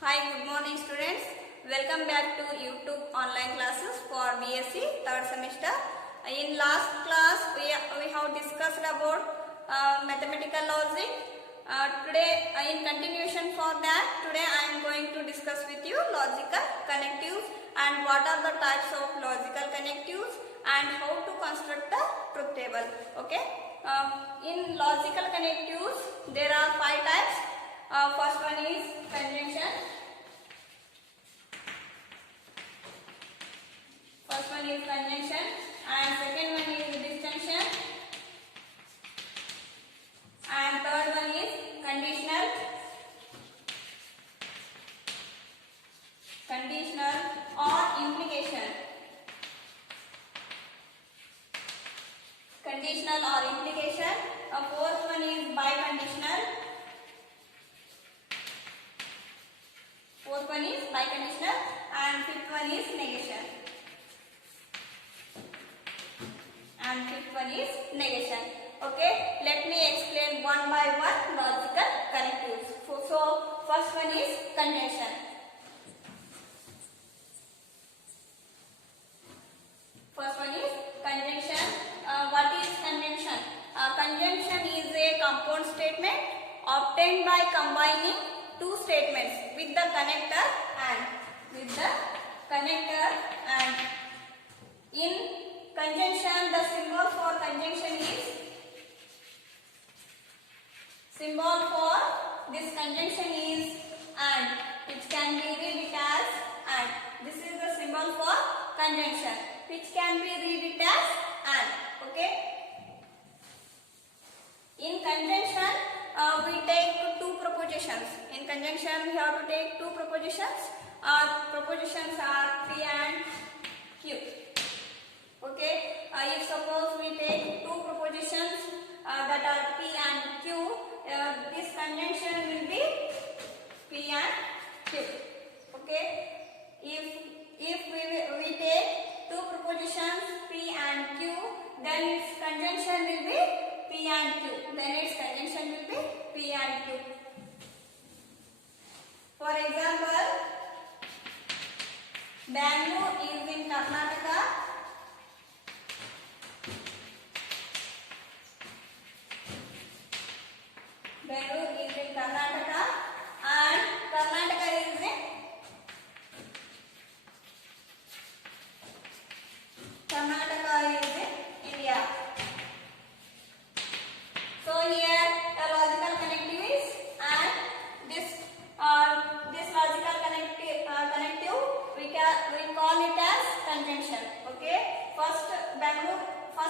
Hi, good morning students. Welcome back to YouTube online classes for BSc third semester. In last class we have discussed about mathematical logic. Today in continuation for that, today I am going to discuss with you logical connectives and what are the types of logical connectives and how to construct the truth table. Okay. In logical connectives there are 5 types. First one is conjunction. First one is conjunction and second one is disjunction and third one is conditional. Conditional or implication. Conditional or implication. Fourth one is biconditional. Fourth one is biconditional and fifth one is negation. And fifth one is negation. Okay, let me explain one by one logical connectives. So first one is conjunction. First one is conjunction. What is conjunction? Conjunction is a compound statement obtained by combining two statements with the connector and. In conjunction, the symbol for conjunction is and, which can be read it as and. This is the symbol for conjunction, which can be read it as and. Okay. In conjunction, we take two propositions. In conjunction, we have to take two propositions. Propositions are P and Q. Okay. If suppose we take two propositions that are P and Q, this conjunction will be P and Q. Okay. If we take two propositions P and Q, then its conjunction will be P and Q. For example, Bangalore is in Karnataka. Bangalore is in Karnataka and Karnataka is in India. So here the logical connective is and this logical connective we call it as conjunction. Okay. First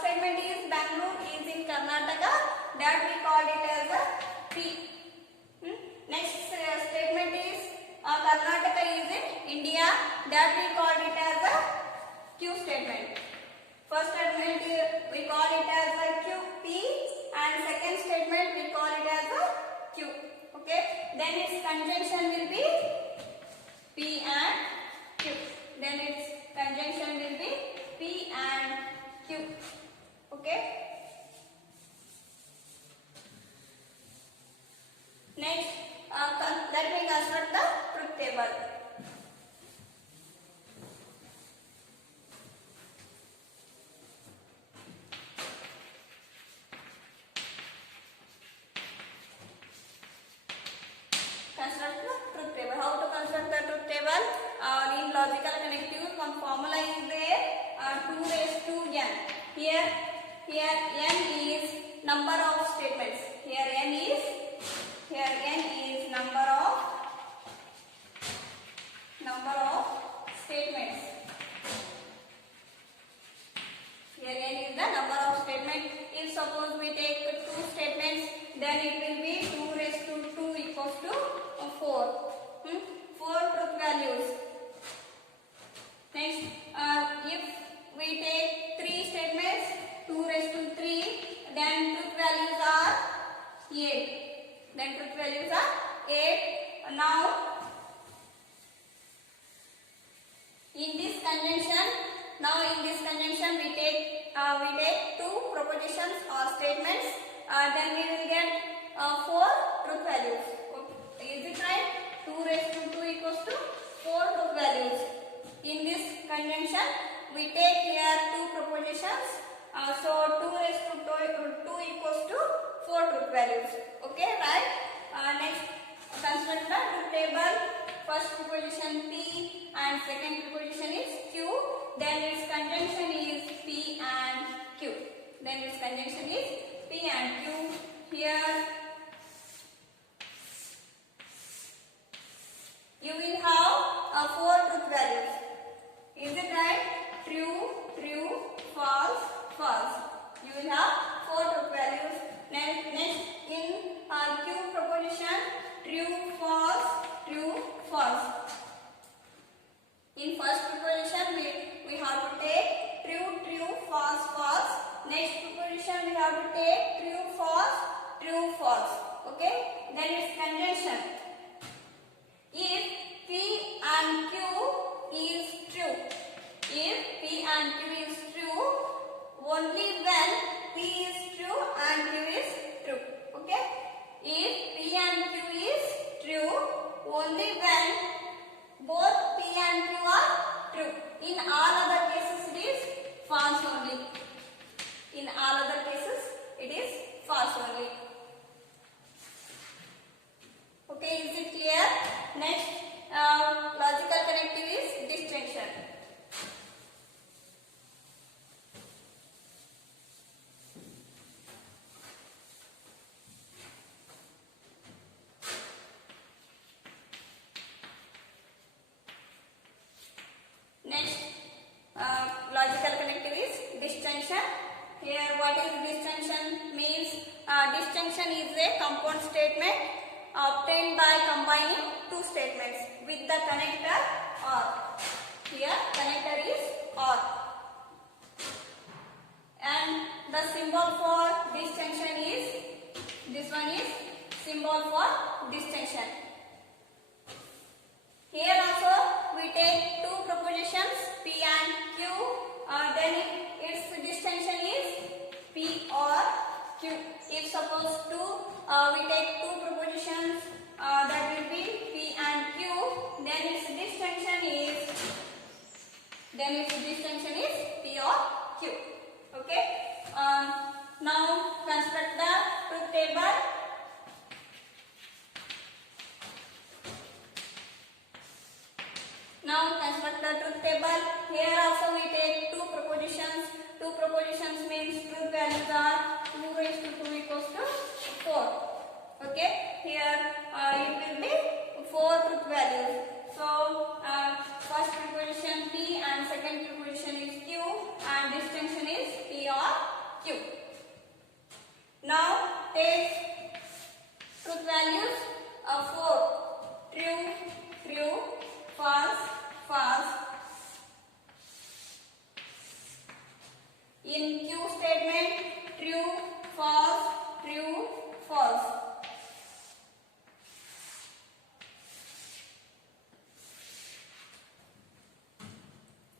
statement is Bangalore is in Karnataka, that we call it as a P. Next statement is Karnataka is in India, that we call it as a Q statement. First statement we call it as a Q P and second statement we call it as a Q. Okay. Then its conjunction will be P and Q. Okay. Next, let me construct the truth table. Construct the truth table. How to construct the truth table? In logical connectives, one formula is there. 2 raised to n. Here n is number of statements. Here n is number of statements. Here n is the number of statements. If suppose we take two statements, then it will be 2 raised to 2 equals to 4. 4 truth values. Next, if we take 3 statements, 2 raised to 3, then truth values are 8. Now, in this conjunction, we take two propositions or statements. Then we will get 4 truth values. Is it right? 2 raised to 2 equals to 4 truth values. In this conjunction, we take here two propositions. So 2 raised to 2 equals to 4 truth values. Okay, right? Next, construct the truth table. First proposition P and second proposition is Q. Then its conjunction is P and Q. Then its conjunction is P and Q. Here you will have 4 truth values. Is it right? True, true, false, false. You will have 4 truth values. Next in Q proposition, true, false, true, false. In first proposition, we have to take true, true, false, false. Next proposition, we have to take true, false, true, false. Okay? Then its conjunction. If P and Q is true, if P and Q is true, only when P is true and Q is true. Okay? If P and Q is true, only when both P and Q are true. In all other cases, it is false only. In all other cases, it is false only. Okay, is it clear? Next, logical connective is distinction. Next, logical connective is distinction. Here, what is distinction? Means distinction is a compound statement obtained by combining two statements with the connector OR. Here, connector is OR. And the symbol for distinction is, this one is symbol for distinction. Here also we take two propositions P and Q. Then its distinction is P or Q. If suppose we take two propositions that will be P and Q, then its distinction is P or Q. Okay. Now construct the truth table. Now construct the truth table. Here also we take two propositions. Two propositions means truth values are 2 raised to 2 equals to 4. Okay. Here it will be 4 truth values. So first proposition P and second proposition is Q and distinction is P or Q. Now take truth values of 4. True, true, false, false. In Q statement, true, false, true, false.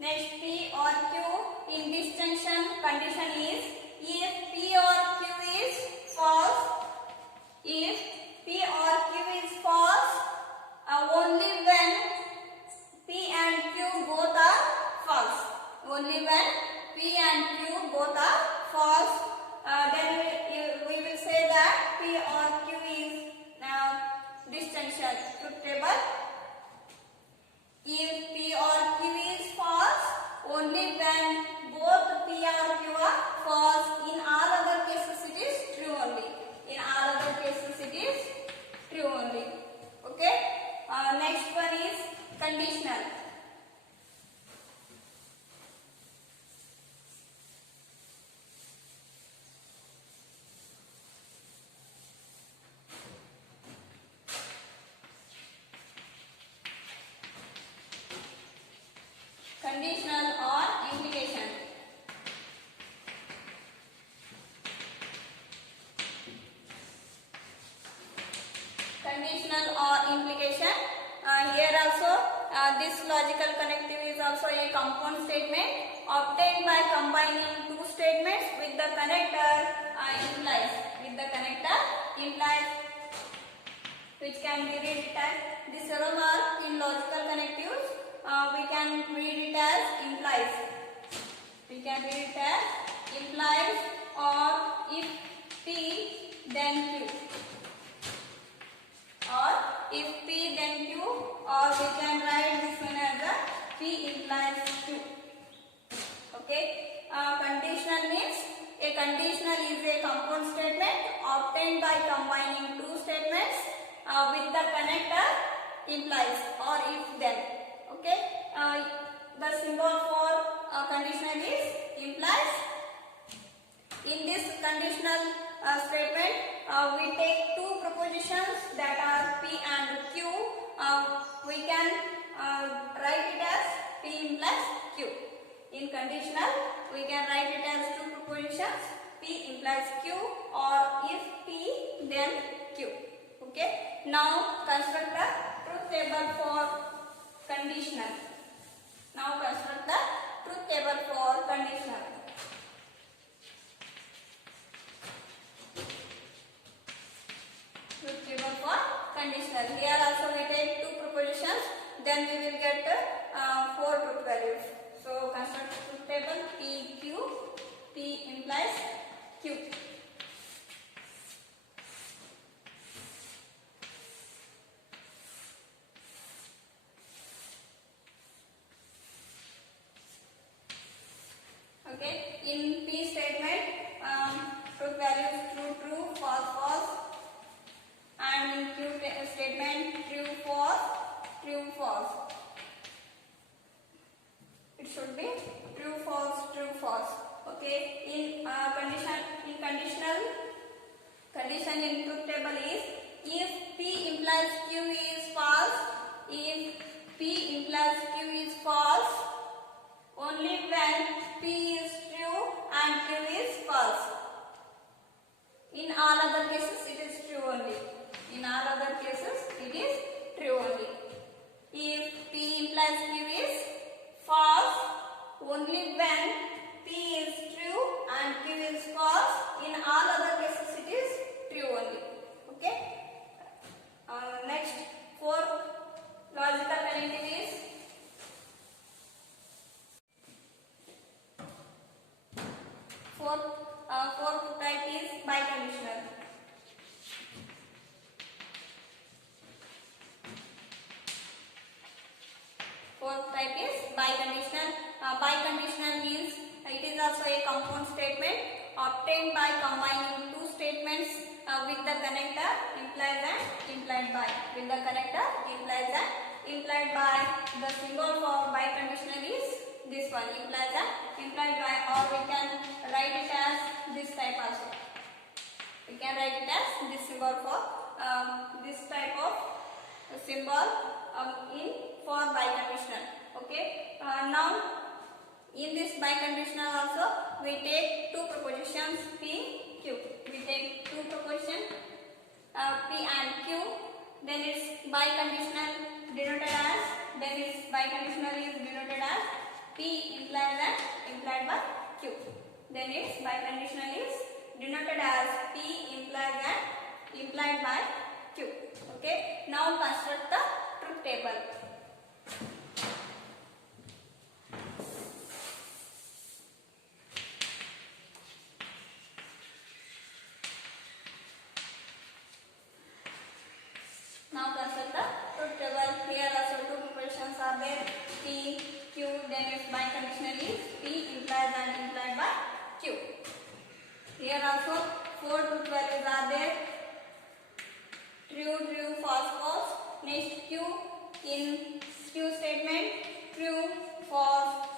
Next, P or Q in distinction condition is if P or Q is false, if P or Q is false, only when P and Q both are false. Only when P and Q both are false, then we will say that P or Q is distinction. Truth table. If P or Q is false, only when both P or Q are false. In all other cases, it is true only. In all other cases, it is true only. Okay. Next one is conditional. Conditional or implication. Conditional or implication. Here also this logical connective is also a compound statement obtained by combining two statements with the connector implies. With the connector implies, which can be rewritten. This all are in logical we can read it as implies. We can read it as implies, or if P then Q, or if P then Q, or we can write this one as a P implies Q. Okay. Conditional means a conditional is a compound statement obtained by combining two statements with the connector implies or if then. Okay. The symbol for conditional is implies. In this conditional statement, we take two propositions that are P and Q. We can write it as P implies Q. In conditional, we can write it as two propositions, P implies Q, or if P then Q. Okay. Now construct the truth table for conditional. Now construct the truth table for conditional. Truth table for conditional. Here also we take two propositions, then we will get 4 truth values. So construct truth table P Q. P implies Q. Okay. In P statement, truth values true, false, false, and in Q statement true, false. It should be true, false. Okay. In condition in truth table is if P implies Q is false. If P implies Q is false, only when P is true and Q is false. In all other cases, it is true only. In all other cases, it is true only. If P implies Q is false, only when P is true and Q is false. In all other cases, it is true only. Okay. Next, fourth logical connective is fourth type is biconditional. Fourth type is biconditional. Biconditional means it is also a compound statement obtained by combining two statements with the connector implies and implied by. With the connector implies and implied by. The symbol for biconditional is this one, implies and implied by, or we can write it as this type also. We can write it as this symbol for this type of symbol for biconditional. Okay. Now in this biconditional also we take two propositions P, Q. We take two propositions P and Q. Then its biconditional denoted as. Then its biconditional is denoted as P implies and implied by Q. Then its biconditional is denoted as P implies and implied by Q. Okay. Now construct the truth table. Now construct the truth table. Here also two propositions are there, P, Q. Then its biconditional is P implies and implied by Q. Here also 4 truth values are there, true, false, false. Next Q, in Q statement true, false,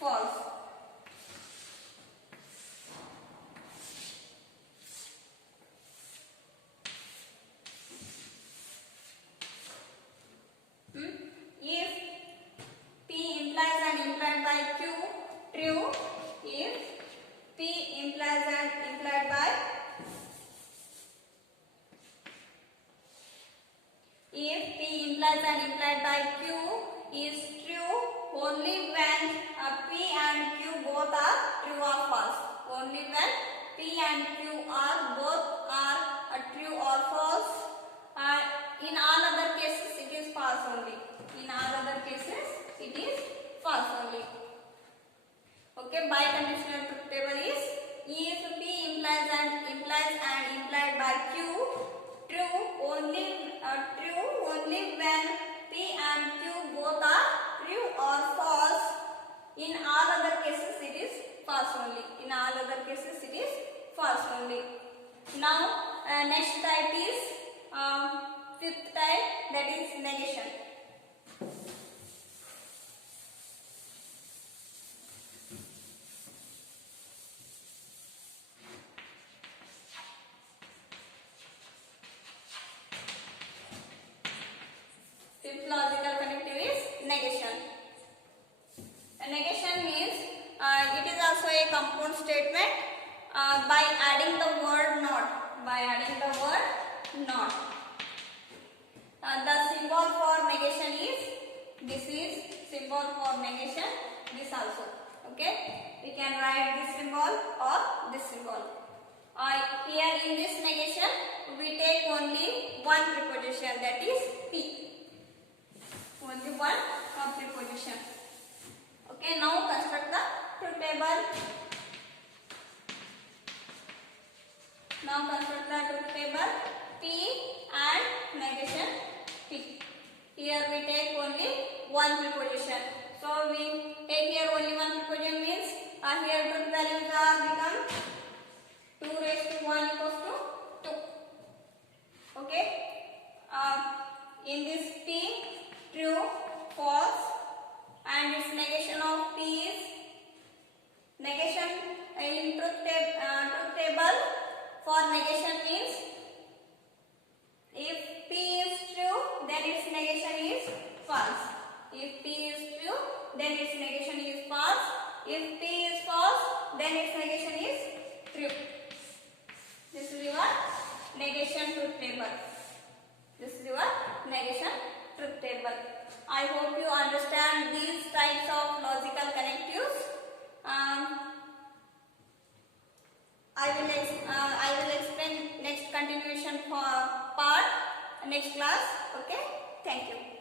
false. If P implies and implied by Q, true. If P implies and implied by Q is true only when P and Q both are true or false. Only when P and Q are both are true or false. In all other cases it is false only. In all other cases false only. Okay, biconditional truth table is if P implies and implied by Q true only when P and Q both are true or false. In all other cases it is false only. In all other cases it is false only. Now next type is fifth type, that is negation. Fifth logical connective is negation. Negation means it is also a compound statement by adding the word not. By adding the word not. The symbol for negation is, this is symbol for negation, this also. Okay, we can write this symbol or this symbol. Here in this negation we take only one preposition, that is P. Only one preposition. Okay, now construct the truth table. Now construct the truth table. P and negation P. Here we take only one preposition. So we take here only one preposition means here truth values are become 2 raised to 1 equals to 2. Okay. In this P, true, false, and its negation of P is negation in truth table. For negation means if P is true, then its negation is false. If P is true, then its negation is false. If P is false, then its negation is true. This is your negation truth table. This is your negation truth table. I hope you understand these types of logical connectives. I will explain next continuation for part next class. Okay, thank you.